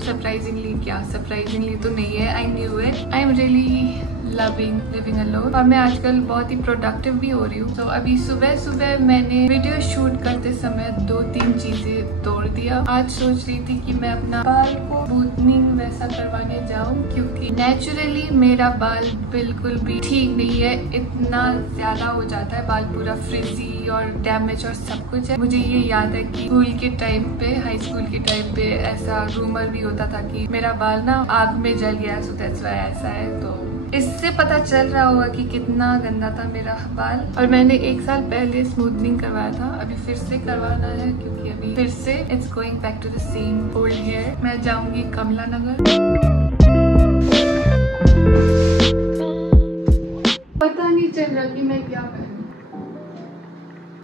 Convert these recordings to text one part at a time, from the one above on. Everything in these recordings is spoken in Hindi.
सरप्राइजिंगली तो नहीं है, I knew it. I am really loving living alone और मैं आजकल बहुत ही प्रोडक्टिव भी हो रही हूँ। तो अभी सुबह मैंने वीडियो शूट करते समय 2-3 चीजें तोड़ दिया। आज सोच रही थी कि मैं अपना बाल को स्मूथनिंग वैसा करवाने जाऊँ, क्योंकि नेचुरली मेरा बाल बिल्कुल भी ठीक नहीं है। इतना ज्यादा हो जाता है, बाल पूरा फ्रिजी और डैमेज और सब कुछ है। मुझे ये याद है कि स्कूल के टाइम पे, हाई स्कूल के टाइम पे ऐसा रूमर भी होता था कि मेरा बाल ना आग में जल गया, सो दैट्स व्हाई ऐसा है। तो इससे पता चल रहा होगा कि कितना गंदा था मेरा बाल। और मैंने 1 साल पहले स्मूथनिंग करवाया था, अभी फिर से करवाना है, क्योंकि अभी फिर से it's going back to the same old hair. मैं जाऊंगी कमला नगर। पता नहीं चल रहा कि मैं क्या पहनूं।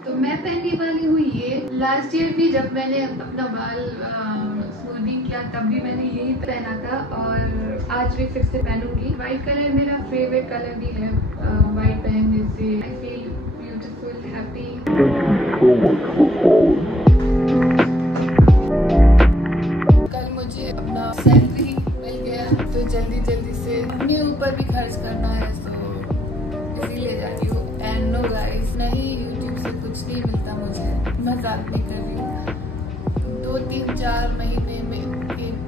तो मैं पहनने वाली हूँ ये। लास्ट ईयर भी जब मैंने अपना बाल स्मूथनिंग किया तब भी मैंने यही पहना था और आज भी फिर से पहनूंगी। व्हाइट कलर मेरा फेवरेट कलर भी है। व्हाइट पहनने से आई फील ब्यूटीफुल, हैप्पी। कल मुझे अपना सैलरी मिल गया, तो जल्दी से अपने ऊपर भी खर्च करना है, तो इसीलिए जा रही हूँ। एंड नो गाइस, नहीं यूट्यूब से कुछ नहीं मिलता मुझे, मजाक नहीं कर रही हूँ। 2-3-4 महीने में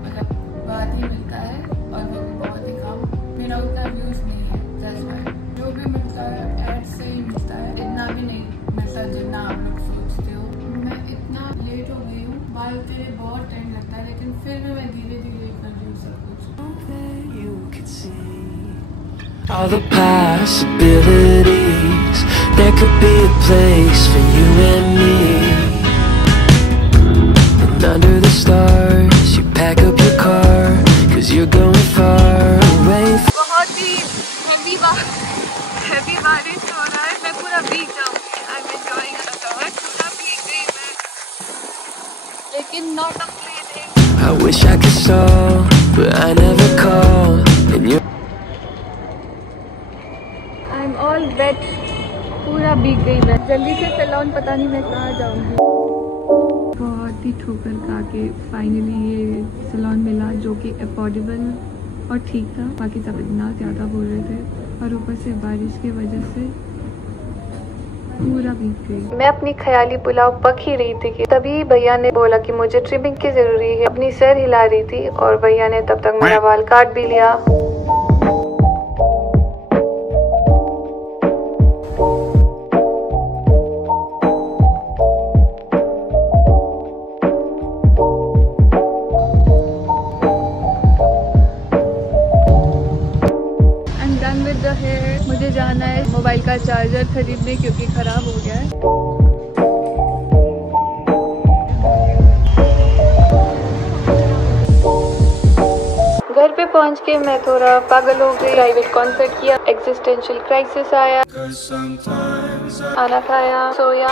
मतलब बाद ही मिलता है और वो बहुत ही कम। मेरा उतना व्यूज नहीं है, जो भी मिलता है एड से ही मिलता है। इतना भी नहीं मिलता जितना आप लोग सोचते हो। मैं इतना लेट हो गई हूँ, बाल तेरे बहुत टाइम लगता है, लेकिन फिर भी मैं धीरे कर रही हूँ सब कुछ। All the possibilities, there could be a place for you and me. And under the stars, you pack up your car, 'cause you're going far away. बहुत ही heavy बारिश हो रहा है, मैं पूरा भीग जाऊंगी। I'm enjoying the dark, पूरा भीग गई मैं, लेकिन not complaining. I wish I could solve, but I never call. And you're I'm all wet, पूरा भीग गई मैं। जल्दी से सैलून, पता नहीं मैं कहाँ जाऊंगी। बहुत ही ठोकर खा के फाइनली ये सैलून मिला, जो कि अफोर्डेबल और ठीक था। बाकी सब इतना ज़्यादा बोल रहे थे और ऊपर से बारिश की वजह से पूरा भीग गई। मैं अपनी ख्याली पुलाव पक ही रही थी कि तभी भैया ने बोला कि मुझे ट्रिमिंग की जरूरी है। अपनी सर हिला रही थी और भैया ने तब तक मेरा बाल काट भी लिया। मुझे जाना है मोबाइल का चार्जर खरीदने, क्योंकि खराब हो गया है। घर पे पहुंच के मैं थोड़ा पागल हो गई। प्राइवेट कॉन्सर्ट किया, एग्जिस्टेंशियल क्राइसिस आया, खाना खाया, सोया।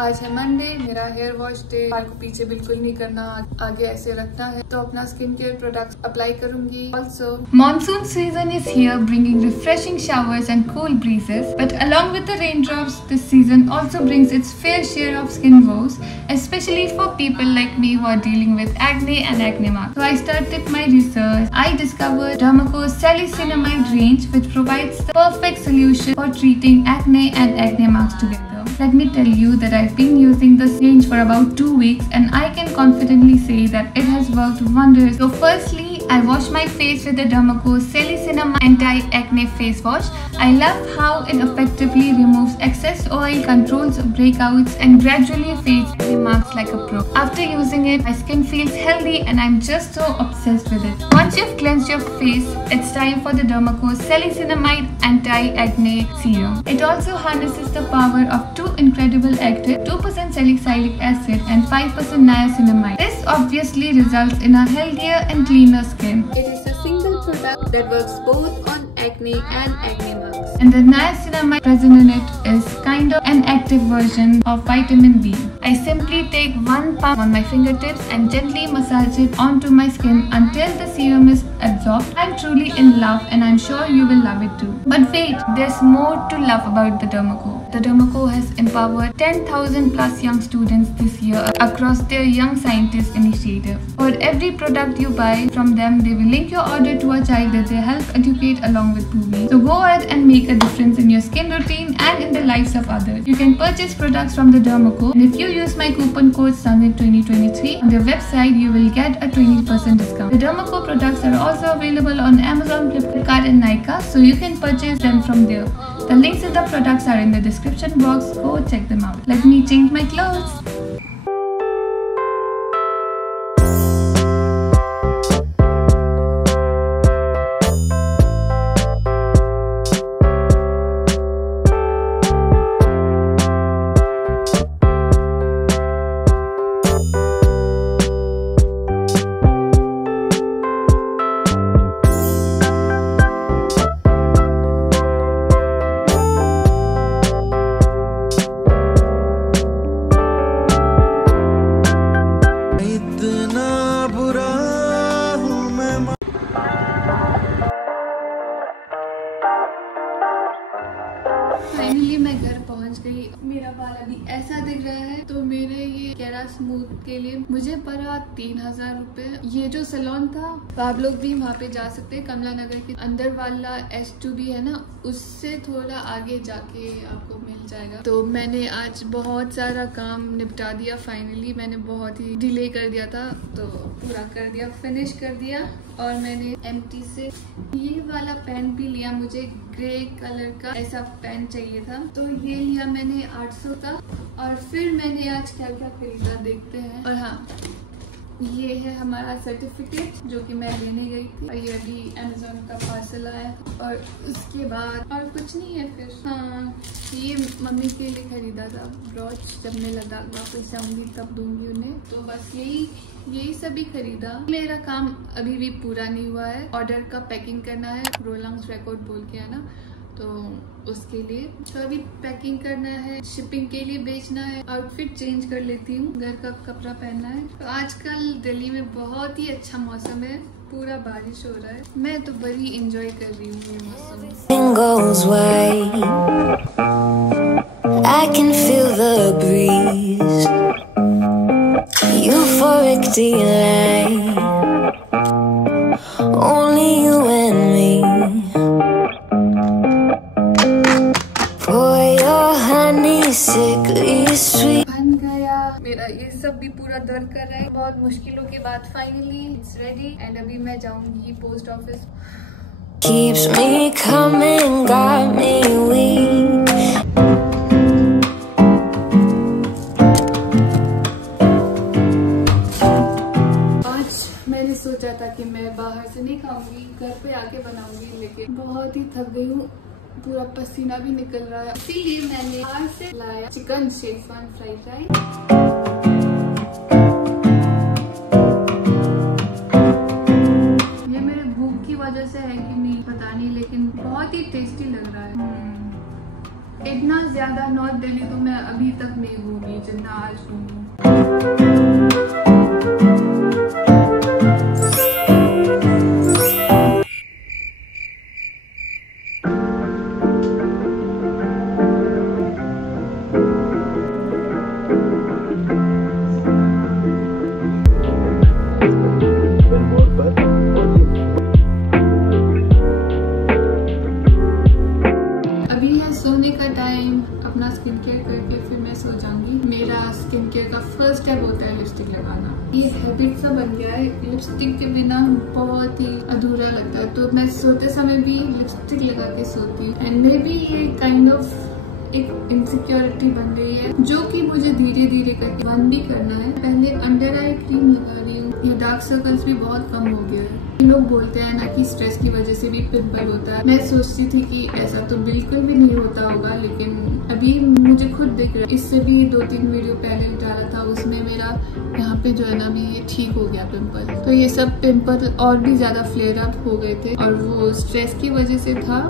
आज है मंडे, मेरा हेयर वॉश डे। बाल को पीछे बिल्कुल नहीं करना, आगे ऐसे रखना है। तो अपना स्किन केयर प्रोडक्ट्स अप्लाई करूंगी। Also, monsoon season is here, bringing refreshing showers and cool breezes. But along with the raindrops, this season also brings its fair share of skin woes, especially for people like me who are dealing with acne and acne marks. So I started my research. I discovered Dermaco's Salicylamide range, which provides the perfect solution for treating acne and acne marks together. Let me tell you that I've been using this range for about 2 weeks and I can confidently say that it has worked wonders. So firstly, I wash my face with the Dermaco Salicylamide Anti-Acne Face Wash. I love how it effectively removes excess oil, controls breakouts and gradually fades acne marks like a pro. After using it, my skin feels healthy and I'm just so obsessed with it. Once you've cleansed your face, it's time for the Dermaco Salicylamide Anti-Acne Serum. It also harnesses the power of 2 incredible actives, 2% salicylic acid and 5% niacinamide. This obviously results in a healthier and cleaner skin. It is a single product that works both on acne and acne marks. And the niacinamide present in it is kind of an active version of vitamin B. I simply take 1 pump on my fingertips and gently massage it onto my skin until the serum is absorbed. I'm truly in love and I'm sure you will love it too. But wait, there's more to love about the Dermaco. The Dermaco has empowered 10,000 plus young students this year across their Young Scientist initiative. For every product you buy from them, they will link your order to a child that they help educate along with Bhumi. So go ahead and make a difference in your skin routine and in the lives of others. You can purchase products from the Dermaco, and if you use my coupon code SUNNIT2023 on their website, you will get a 20% discount. The Dermaco products are also available on Amazon, Flipkart and Nykaa, so you can purchase them from there. The links to the products are in the description box. Go check them out. Let me change my clothes. Finally मैं घर पहुंच गई। मेरा बाल अभी ऐसा दिख रहा है। तो मेरे ये केरा स्मूथ के लिए मुझे पड़ा 3000 रुपए। ये जो सैलून था आप लोग भी वहाँ पे जा सकते हैं, कमला नगर के अंदर वाला S2B है ना, उससे थोड़ा आगे जाके आपको मिल जाएगा। तो मैंने आज बहुत सारा काम निपटा दिया। फाइनली मैंने बहुत ही डिले कर दिया था, तो पूरा कर दिया, फिनिश कर दिया। और मैंने MT से ये वाला पेन भी लिया। मुझे ग्रे कलर का ऐसा पेन चाहिए था, तो ये लिया मैंने 800 का। और फिर मैंने आज क्या क्या खरीदा देखते हैं। और हाँ, ये है हमारा सर्टिफिकेट जो कि मैं लेने गई थी, और ये अभी Amazon का पार्सल आया। और उसके बाद और कुछ नहीं है। फिर हाँ, ये मम्मी के लिए खरीदा था ब्रॉच, जब मैं लद्दाख वापस जाऊंगी तब दूंगी उन्हें। तो बस यही सभी खरीदा। मेरा काम अभी भी पूरा नहीं हुआ है। ऑर्डर का पैकिंग करना है, रोलंग्स रिकॉर्ड बोल के है ना, तो उसके लिए तो अभी पैकिंग करना है, शिपिंग के लिए भेजना है। आउटफिट चेंज कर लेती हूँ, घर का कपड़ा पहनना है। तो आजकल दिल्ली में बहुत ही अच्छा मौसम है, पूरा बारिश हो रहा है। मैं तो बड़ी एंजॉय कर रही हूँ ये मौसम। बन गया मेरा ये सब भी पूरा दर्द कर रहा है। बहुत मुश्किलों के बाद फाइनली इट्स रेडी। एंड अभी मैं जाऊंगी post office. Keeps me coming, got me weak. आज मैंने सोचा था कि मैं बाहर से नहीं खाऊंगी, घर पे आके बनाऊंगी, लेकिन बहुत ही थक गई हूँ, पूरा पसीना भी निकल रहा है। इसीलिए मैंने बाहर से लाया चिकन शेजवान फ्राइड राइस। ये मेरे भूख की वजह से है कि नहीं पता नहीं, लेकिन बहुत ही टेस्टी लग रहा है। इतना ज्यादा नॉर्थ दिल्ली तो मैं अभी तक नहीं घूमी जितना आज घूमी। अपना स्किन केयर करके फिर मैं सो जाऊंगी। मेरा स्किन केयर का फर्स्ट स्टेप होता है लिपस्टिक लगाना। ये हैबिट सा बन गया है, लिपस्टिक के बिना बहुत ही अधूरा लगता है। तो मैं सोते समय भी लिपस्टिक लगा के सोती हूँ। एंड मे बी ये काइंड ऑफ एक इनसिक्योरिटी बन रही है, जो कि मुझे धीरे धीरे करके बंद भी करना है। पहले अंडर आई क्रीम लगा रही हूँ, ये डार्क सर्कल्स भी बहुत कम हो गया है। लोग बोलते हैं ना कि स्ट्रेस की वजह से भी पिंपल होता है। मैं सोचती थी कि ऐसा तो बिल्कुल भी नहीं होता होगा, लेकिन अभी मुझे खुद दिख रहा है। इससे भी 2-3 वीडियो पहले डाला था, उसमें मेरा यहाँ पे जो है ना, भी ये ठीक हो गया पिंपल। तो ये सब पिंपल और भी ज्यादा फ्लेयर अप हो गए थे, और वो स्ट्रेस की वजह से था।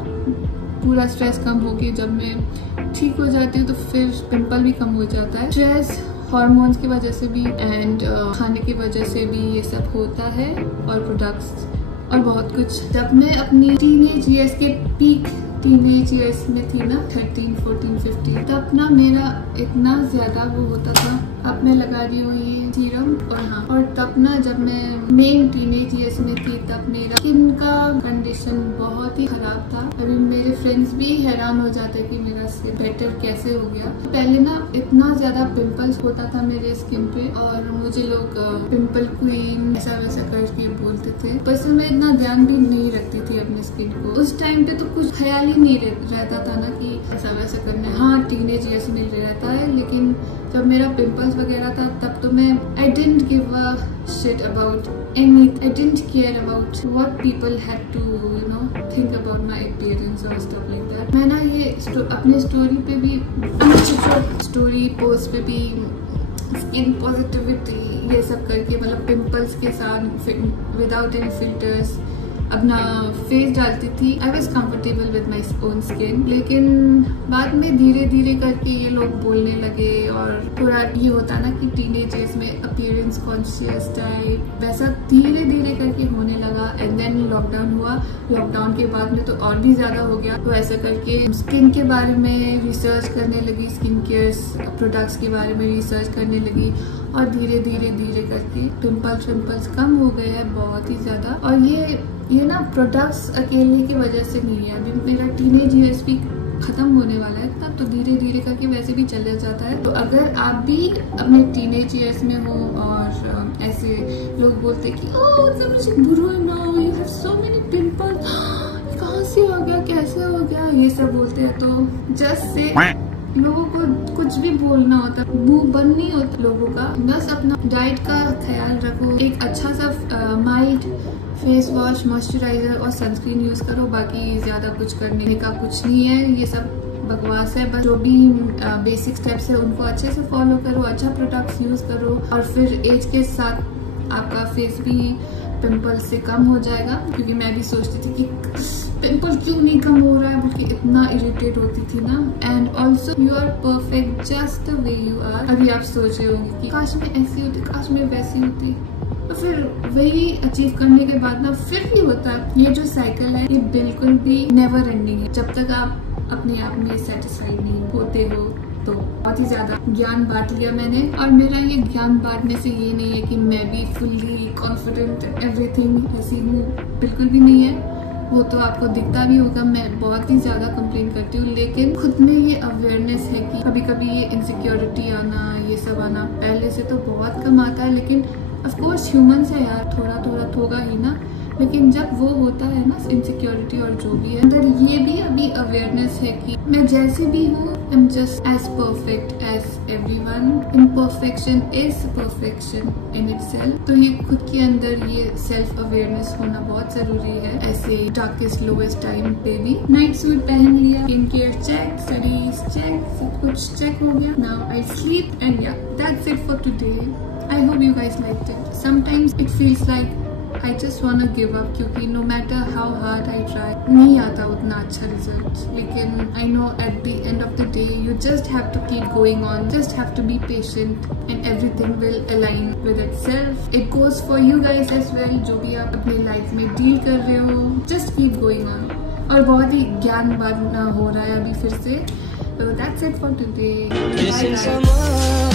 पूरा स्ट्रेस कम होके जब मैं ठीक हो जाती हूँ तो फिर पिंपल भी कम हो जाता है। स्ट्रेस हार्मोन्स की वजह से भी एंड खाने की वजह से भी ये सब होता है, और प्रोडक्ट्स और बहुत कुछ। जब मैं अपनी टीनेज ईयर्स के पीक टीनेज ईयर्स में थी ना, 13, 14, 15, तब ना मेरा इतना ज़्यादा वो होता था। अब मैं लगा रही हूँ ये सीरम, और हाँ, और तब ना जब मैं मेन टीनेज ईयर्स में थी तब मेरा स्किन का कंडीशन बहुत ही खराब था। अभी मेरे फ्रेंड्स भी हैरान हो जाते कि मेरा स्किन बेटर कैसे हो गया। पहले ना इतना ज़्यादा पिंपल्स होता था मेरे स्किन पे, और मुझे लोग पिंपल क्वीन ऐसा वैसा करके बोलते थे। बस मैं इतना ध्यान भी नहीं रखती थी अपने स्किन को। उस टाइम पे तो कुछ ख्याल ही नहीं रहता था ना कि ऐसा वैसा करना है। हाँ, टीनेज ईयर्स में रहता है, लेकिन जब मेरा पिंपल्स वगैरह था तब तो मैं I didn't give a shit about anything. I didn't care about what people had to, you know, think about my appearance or stuff like that. मैं ना ये अपने स्टोरी पे भी, स्टोरी पोस्ट पे भी स्किन पॉजिटिविटी ये सब करके, मतलब पिंपल्स के साथ विदाउट एनी फिल्टर्स अपना फेस डालती थी। I was comfortable with my own skin. लेकिन बाद में धीरे धीरे करके ये लोग बोलने लगे, और थोड़ा ये होता ना कि टीनेज एज में अपीयरेंस कॉन्शियस टाइप वैसा धीरे धीरे करके होने लगा। एंड देन लॉकडाउन हुआ। लॉकडाउन के बाद में तो और भी ज्यादा हो गया। तो ऐसा करके स्किन के बारे में रिसर्च करने लगी, स्किन केयर प्रोडक्ट्स के बारे में रिसर्च करने लगी, और धीरे धीरे धीरे करके पिंपल्स कम हो गए हैं बहुत ही ज्यादा। और ये ना प्रोडक्ट्स अकेले की वजह से नहीं है। अभी मेरा टीनेज ईयर्स भी खत्म होने वाला है ना, तो धीरे धीरे करके वैसे भी चला जाता है। तो अगर आप भी अपने टीनेज ईयर्स में हो और ऐसे लोग बोलते कि ओह now you have so many pimples, कहाँ से हो गया, कैसे हो गया, ये सब बोलते हैं, तो जस्ट से लोगों को कुछ भी बोलना होता, मुंह बंद नहीं होता लोगों का। बस अपना डाइट का ख्याल रखो, एक अच्छा सा माइल्ड फेस वॉश, मॉइस्चराइजर और सनस्क्रीन यूज करो। बाकी ज्यादा कुछ करने का कुछ नहीं है, ये सब बकवास है। बस जो भी बेसिक स्टेप्स है उनको अच्छे से फॉलो करो, अच्छा प्रोडक्ट्स यूज करो, और फिर एज के साथ आपका फेस भी पिंपल से कम हो जाएगा। क्योंकि मैं भी सोचती थी कि पिंपल क्यों नहीं कम हो रहा है, बल्कि इतना इरिटेट होती थी ना। And also you are perfect just the way you are. अभी आप सोच रहे होंगे कि काश मैं ऐसी होती, काश मैं वैसी होती, तो फिर वही अचीव करने के बाद ना फिर भी होता है। ये जो साइकिल है ये बिल्कुल भी नेवर एंडिंग है। जब तक आप अपने आप में सेटिस्फाइड नहीं होते हो। तो बहुत ही ज्यादा ज्ञान बांट लिया मैंने, और मेरा ये ज्ञान बांटने से ये नहीं है कि मैं भी फुल्ली कॉन्फिडेंट एवरीथिंग ऐसी हूँ, बिल्कुल भी नहीं है। वो तो आपको दिखता भी होगा, मैं बहुत ही ज्यादा कंप्लेन करती हूँ, लेकिन खुद में ये अवेयरनेस है कि कभी कभी ये इनसिक्योरिटी आना, ये सब आना पहले से तो बहुत कम आता है। लेकिन ऑफ कोर्स ह्यूमंस है यार, थोड़ा थोड़ा होगा ही ना। लेकिन जब वो होता है ना इनसिक्योरिटी और जो भी है अंदर, ये भी अभी अवेयरनेस है कि मैं जैसे भी हूँ, I am just as perfect as everyone. Imperfection is perfection in itself. तो ये खुद के अंदर ये सेल्फ अवेयरनेस होना बहुत जरूरी है। ऐसे डार्केस्ट लोवेस्ट टाइम पे भी नाइट सूट पहन लिया, skin care check, studies check, सब कुछ चेक हो गया। Now I sleep and yeah that's it for today. I hope you guys liked it. Sometimes it feels like I just wanna give up, क्योंकि no matter how hard I try, नहीं आता उतना अच्छा रिजल्ट। लेकिन I know at the end of the day you just have to keep going on, just have to be patient and everything will align with itself. It goes for you guys as well, जो भी आप अपनी लाइफ में डील कर रहे हो, just keep going on। और बहुत ही ज्ञान बांटना हो रहा है अभी फिर से। So that's it for today. Bye guys.